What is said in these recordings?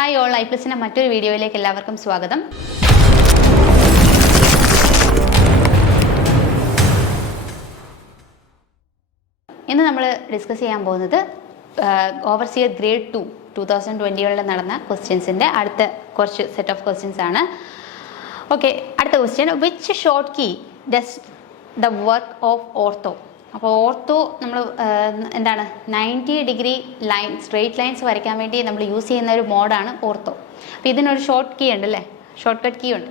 Hi all, ഐപ്ലസിൻ്റെ മറ്റൊരു വീഡിയോയിലേക്ക് എല്ലാവർക്കും സ്വാഗതം. ഇന്ന് നമ്മൾ ഡിസ്കസ് ചെയ്യാൻ പോകുന്നത് ഓവർസിയർ ഗ്രേഡ് 2 2020 നടന്ന ക്വസ്റ്റ്യൻസിൻ്റെ അടുത്ത കുറച്ച് സെറ്റ് ഓഫ് ക്വസ്റ്റ്യൻസ് ആണ്. ഓക്കെ, അടുത്ത question, which short key does the work of ortho? അപ്പോൾ ഓർത്തോ നമ്മൾ എന്താണ് 90 ഡിഗ്രി ലൈൻ സ്ട്രെയിറ്റ് ലൈൻസ് വരയ്ക്കാൻ വേണ്ടി നമ്മൾ യൂസ് ചെയ്യുന്ന ഒരു മോഡാണ് ഓർത്തോ. അപ്പോൾ ഇതിനൊരു ഷോർട്ട് കീ ഉണ്ട് അല്ലേ, ഷോർട്ട് കട്ട് കീ ഉണ്ട്.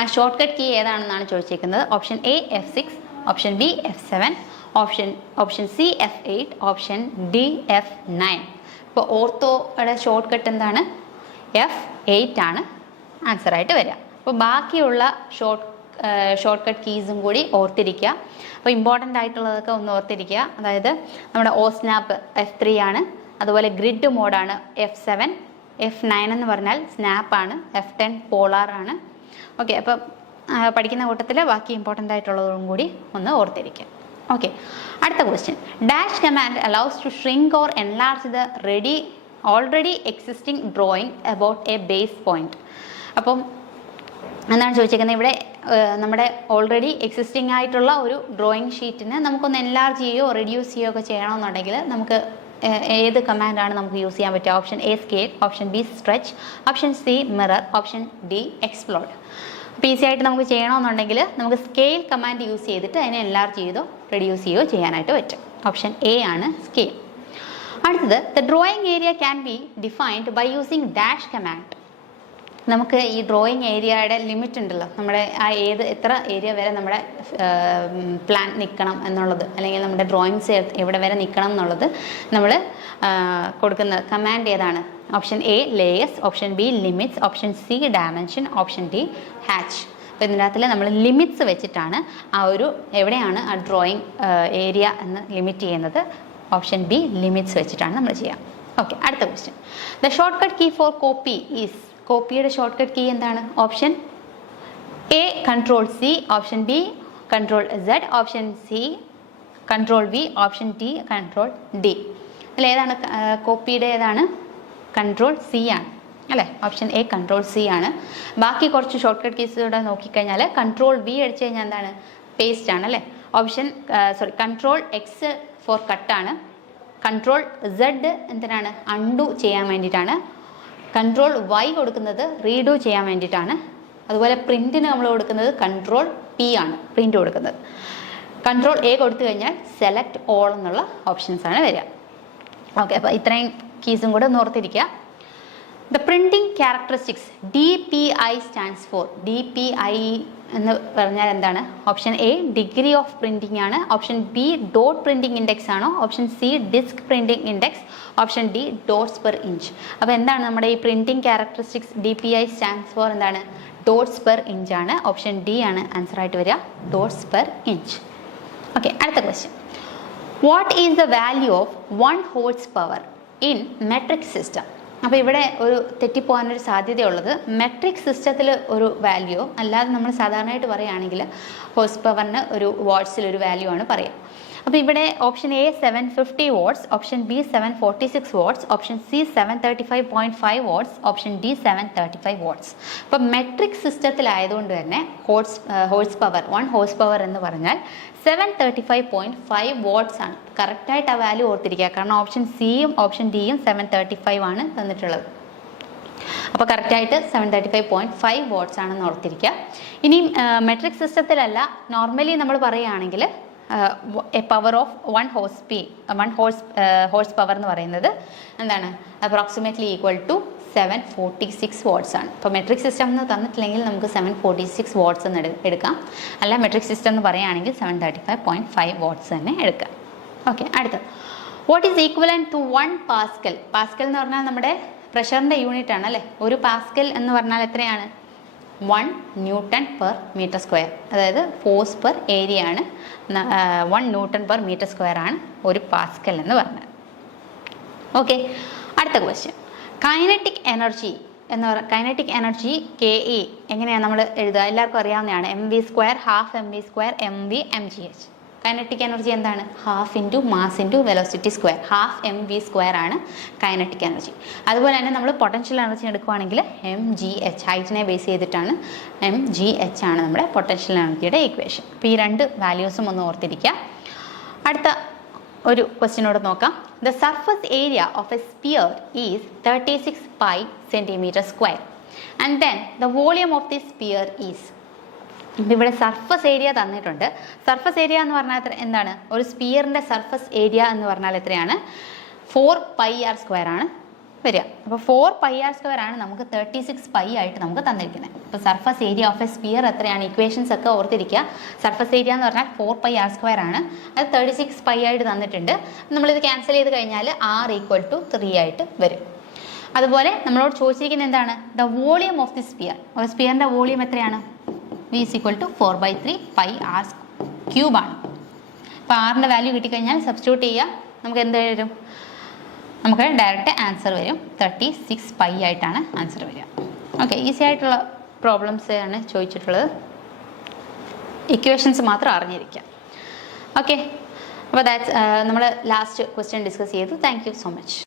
ആ ഷോർട്ട് കട്ട് കീ ഏതാണെന്നാണ് ചോദിച്ചിരിക്കുന്നത്. Option A F6, option B F7, option C F8, option D F9. ഇപ്പോൾ ഓർത്തോയുടെ ഷോർട്ട് കട്ട് എന്താണ്? F8 ആണ് ആൻസറായിട്ട് വരിക. അപ്പോൾ ബാക്കിയുള്ള ഷോർട്ട് കട്ട് കീസും കൂടി ഓർത്തിരിക്കുക. അപ്പോൾ ഇമ്പോർട്ടൻ്റ് ആയിട്ടുള്ളതൊക്കെ ഒന്ന് ഓർത്തിരിക്കുക. അതായത് നമ്മുടെ സ്നാപ്പ് F3 ആണ്, അതുപോലെ ഗ്രിഡ് മോഡാണ് F7, F9 എന്ന് പറഞ്ഞാൽ സ്നാപ്പാണ്, F10 പോളാർ ആണ്. ഓക്കെ, അപ്പം പഠിക്കുന്ന കൂട്ടത്തിൽ ബാക്കി ഇമ്പോർട്ടൻ്റ് ആയിട്ടുള്ളതും കൂടി ഒന്ന് ഓർത്തിരിക്കുക. ഓക്കെ, അടുത്ത question, dash command allows to shrink or enlarge the already existing drawing about a base point. അപ്പം എന്താണ് ചോദിച്ചിരിക്കുന്നത് ഇവിടെ? നമ്മുടെ ഓൾറെഡി എക്സിസ്റ്റിംഗ് ആയിട്ടുള്ള ഒരു ഡ്രോയിങ് ഷീറ്റിന് നമുക്കൊന്ന് എൻലാർജ് ചെയ്യുകയോ റെഡ്യൂസ് ചെയ്യുകയോ ഒക്കെ ചെയ്യണമെന്നുണ്ടെങ്കിൽ നമുക്ക് ഏത് കമാൻഡാണ് നമുക്ക് യൂസ് ചെയ്യാൻ പറ്റുക? Option A scale, option B stretch, option C mirror, option D explode. അപ്പോൾ ഈസി ആയിട്ട് നമുക്ക് ചെയ്യണമെന്നുണ്ടെങ്കിൽ നമുക്ക് സ്കെയിൽ കമാൻഡ് യൂസ് ചെയ്തിട്ട് അതിനെ എൻലാർജ് ചെയ്തോ റെഡ്യൂസ് ചെയ്യുകയോ ചെയ്യാനായിട്ട് പറ്റും. ഓപ്ഷൻ എ ആണ് സ്കെയിൽ. അടുത്തത്, the drawing area can be defined by using dash command. നമുക്ക് ഈ ഡ്രോയിങ് ഏരിയയുടെ ലിമിറ്റ് ഉണ്ടല്ലോ, നമ്മുടെ ആ എത്ര ഏരിയ വരെ നമ്മുടെ പ്ലാൻ നിൽക്കണം എന്നുള്ളത്, അല്ലെങ്കിൽ നമ്മുടെ ഡ്രോയിങ്സ് എവിടെ വരെ നിൽക്കണം എന്നുള്ളത് നമ്മൾ കൊടുക്കുന്ന കമാൻഡ് ഏതാണ്? Option A layers, option B limits, option C dimension, option D hatch. അപ്പോൾ ഇതിനകത്തിൽ നമ്മൾ ലിമിറ്റ്സ് വെച്ചിട്ടാണ് ആ ഒരു എവിടെയാണ് ആ ഡ്രോയിങ് ഏരിയ എന്ന് ലിമിറ്റ് ചെയ്യുന്നത്. ഓപ്ഷൻ ബി ലിമിറ്റ്സ് വെച്ചിട്ടാണ് നമ്മൾ ചെയ്യുക. ഓക്കെ, അടുത്ത question, the shortcut key for copy is. കോപ്പിയുടെ ഷോർട്ട് കട്ട് കീ എന്താണ്? Option A control C, option B control Z, option C control V, option D control D. അതിൽ ഏതാണ് കോപ്പിയുടെ? ഏതാണ്? Control C ആണ് അല്ലേ. ഓപ്ഷൻ എ കൺട്രോൾ സി ആണ്. ബാക്കി കുറച്ച് ഷോർട്ട് കട്ട് കീസ് കൂടെ നോക്കിക്കഴിഞ്ഞാൽ കൺട്രോൾ V അടിച്ചു കഴിഞ്ഞാൽ എന്താണ്? പേസ്റ്റ് ആണ് അല്ലേ. കൺട്രോൾ X ഫോർ കട്ടാണ്. കൺട്രോൾ Z എന്തിനാണ്? അൺഡു ചെയ്യാൻ വേണ്ടിയിട്ടാണ്. കൺട്രോൾ Y കൊടുക്കുന്നത് റീഡു ചെയ്യാൻ വേണ്ടിയിട്ടാണ്. അതുപോലെ പ്രിൻറ്റിന് നമ്മൾ കൊടുക്കുന്നത് കൺട്രോൾ P ആണ്, പ്രിൻറ്റ് കൊടുക്കുന്നത്. കൺട്രോൾ A കൊടുത്തു കഴിഞ്ഞാൽ സെലക്ട് ഓൾ എന്നുള്ള ഓപ്ഷൻസ് ആണ് വരിക. ഓക്കെ, അപ്പോൾ ഇത്രയും കീസും കൂടെ ഒന്ന് ഓർത്തിരിക്കുക. The printing characteristics DPI stands for. DPI എന്ന് പറഞ്ഞാൽ എന്താണ്? Option A degree of printing ആണ്, option B dot printing index ആണോ, option C disk printing index, option D dots per inch. അപ്പോൾ എന്താണ് നമ്മുടെ ഈ printing characteristics? DPI stands for എന്താണ്? ഡോട്ട്സ് പെർ ഇഞ്ച് ആണ്. ഓപ്ഷൻ ഡി ആണ് ആൻസർ ആയിട്ട് വരിക, ഡോട്ട്സ് പെർ ഇഞ്ച്. ഓക്കെ, അടുത്ത question, what is the value of 1 horse power in metric system? അപ്പോൾ ഇവിടെ ഒരു തെറ്റിപ്പോകാനൊരു സാധ്യതയുള്ളത് മെട്രിക് സിസ്റ്റത്തിൽ ഒരു വാല്യൂ, അല്ലാതെ നമ്മൾ സാധാരണയായിട്ട് പറയുകയാണെങ്കിൽ ഹോഴ്സ് പവറിന് ഒരു വാട്ട്സിലൊരു വാല്യൂ ആണ് പറയുക. അപ്പോൾ ഇവിടെ option A 750 watts, option B 746 watts, option C 735.5 watts, option D 735 watts. അപ്പോൾ മെട്രിക് സിസ്റ്റത്തിലായതുകൊണ്ട് തന്നെ ഹോഴ്സ് പവർ 1 ഹോഴ്സ് പവർ എന്ന് പറഞ്ഞാൽ 735.5 വാട്ട്സ് ആണ്. കറക്റ്റായിട്ട് ആ വാല്യൂ ഓർത്തിരിക്കുക, കാരണം ഓപ്ഷൻ സിയും ഓപ്ഷൻ ഡിയും 735 ആണ് തന്നിട്ടുള്ളത്. അപ്പോൾ കറക്റ്റായിട്ട് 735.5 വാട്ട്സ് ആണെന്ന് ഓർത്തിരിക്കുക. ഇനി മെട്രിക് സിസ്റ്റത്തിലല്ല, നോർമലി നമ്മൾ പറയുകയാണെങ്കിൽ A power of 1 horse power എന്ന് പറയുന്നത് എന്താണ്? അപ്രോക്സിമേറ്റ്ലി ഈക്വൽ ടു 746 വാട്ട്സ് ആണ്. ഇപ്പോൾ മെട്രിക് സിസ്റ്റം എന്ന് തന്നിട്ടില്ലെങ്കിൽ നമുക്ക് 746 വാട്ട്സ് എന്ന് എടുക്കാം, അല്ല മെട്രിക് സിസ്റ്റം എന്ന് പറയുകയാണെങ്കിൽ 735.5 വാട്ട്സ് തന്നെ എടുക്കാം. ഓക്കെ, അടുത്തത്, what is equivalent to 1 pascal? Pascal എന്ന് പറഞ്ഞാൽ നമ്മുടെ പ്രഷറിൻ്റെ യൂണിറ്റ് ആണ് അല്ലേ. ഒരു പാസ്കൽ എന്ന് പറഞ്ഞാൽ എത്രയാണ്? 1 ന്യൂട്ടൺ പെർ മീറ്റർ സ്ക്വയർ, അതായത് ഫോഴ്സ് പെർ ഏരിയ ആണ്. 1 ന്യൂട്ടൺ പെർ മീറ്റർ സ്ക്വയർ ആണ് ഒരു പാസ്കൽ എന്ന് പറഞ്ഞാൽ. ഓക്കെ, അടുത്ത question, kinetic energy kinetic energy KE എങ്ങനെയാണ് നമ്മൾ എഴുതുക? എല്ലാവർക്കും അറിയാവുന്നതാണ്. mv², ½ mv², mv mgh. Kinetic energy എന്താണ്? Half into mass into velocity square, half mv² ആണ് കൈനറ്റിക് എനർജി. അതുപോലെ തന്നെ നമ്മൾ പൊട്ടൻഷ്യൽ എനർജി എടുക്കുകയാണെങ്കിൽ mgh, ഹൈറ്റിനെ ബേസ് ചെയ്തിട്ടാണ് mgh ആണ് നമ്മുടെ പൊട്ടൻഷ്യൽ എനർജിയുടെ ഇക്വേഷൻ. അപ്പോൾ ഈ രണ്ട് വാല്യൂസും ഒന്ന് ഓർത്തിരിക്കുക. അടുത്ത ഒരു ക്വസ്റ്റ്യനോട് നോക്കാം. The surface area of a sphere is 36 pi cm². And then the volume of the sphere is. ഇവിടെ സർഫസ് ഏരിയ തന്നിട്ടുണ്ട്. സർഫസ് ഏരിയ എന്ന് പറഞ്ഞാൽ എന്താണ്? ഒരു സ്പിയറിൻ്റെ സർഫസ് ഏരിയ എന്ന് പറഞ്ഞാൽ എത്രയാണ്? 4πr² ആണ് വരിക. അപ്പോൾ 4πr² ആണ് നമുക്ക് 36 pi ആയിട്ട് നമുക്ക് തന്നിരിക്കുന്നത്. അപ്പോൾ surface area of a sphere എത്രയാണ്? ഇക്വേഷൻസ് ഒക്കെ ഓർത്തിരിക്കുക. സർഫസ് ഏരിയ എന്ന് പറഞ്ഞാൽ 4πr² ആണ്. അത് 36 pi ആയിട്ട് തന്നിട്ടുണ്ട്. നമ്മളിത് ക്യാൻസൽ ചെയ്ത് കഴിഞ്ഞാൽ r = 3 ആയിട്ട് വരും. അതുപോലെ നമ്മളോട് ചോദിച്ചിരിക്കുന്നത് എന്താണ്? The volume of the sphere. ഒരു സ്പിയറിൻ്റെ വോളിയം എത്രയാണ്? v = 4/3 πr³ ആണ്. അപ്പോൾ ആറിൻ്റെ വാല്യൂ കിട്ടിക്കഴിഞ്ഞാൽ സബ്സ്റ്റിറ്റ്യൂട്ട് ചെയ്യുക. നമുക്ക് എന്ത് വരും? നമുക്ക് ഡയറക്റ്റ് ആൻസർ വരും. 36 pi ആയിട്ടാണ് ആൻസർ വരിക. ഓക്കെ, ഈസി ആയിട്ടുള്ള പ്രോബ്ലംസ് ആണ് ചോദിച്ചിട്ടുള്ളത്. ഇക്വേഷൻസ് മാത്രം അറിഞ്ഞിരിക്കുക. ഓക്കെ, അപ്പോൾ ദാറ്റ്സ് നമ്മൾ ലാസ്റ്റ് ക്വസ്റ്റ്യൻ ഡിസ്കസ് ചെയ്തു. Thank you so much.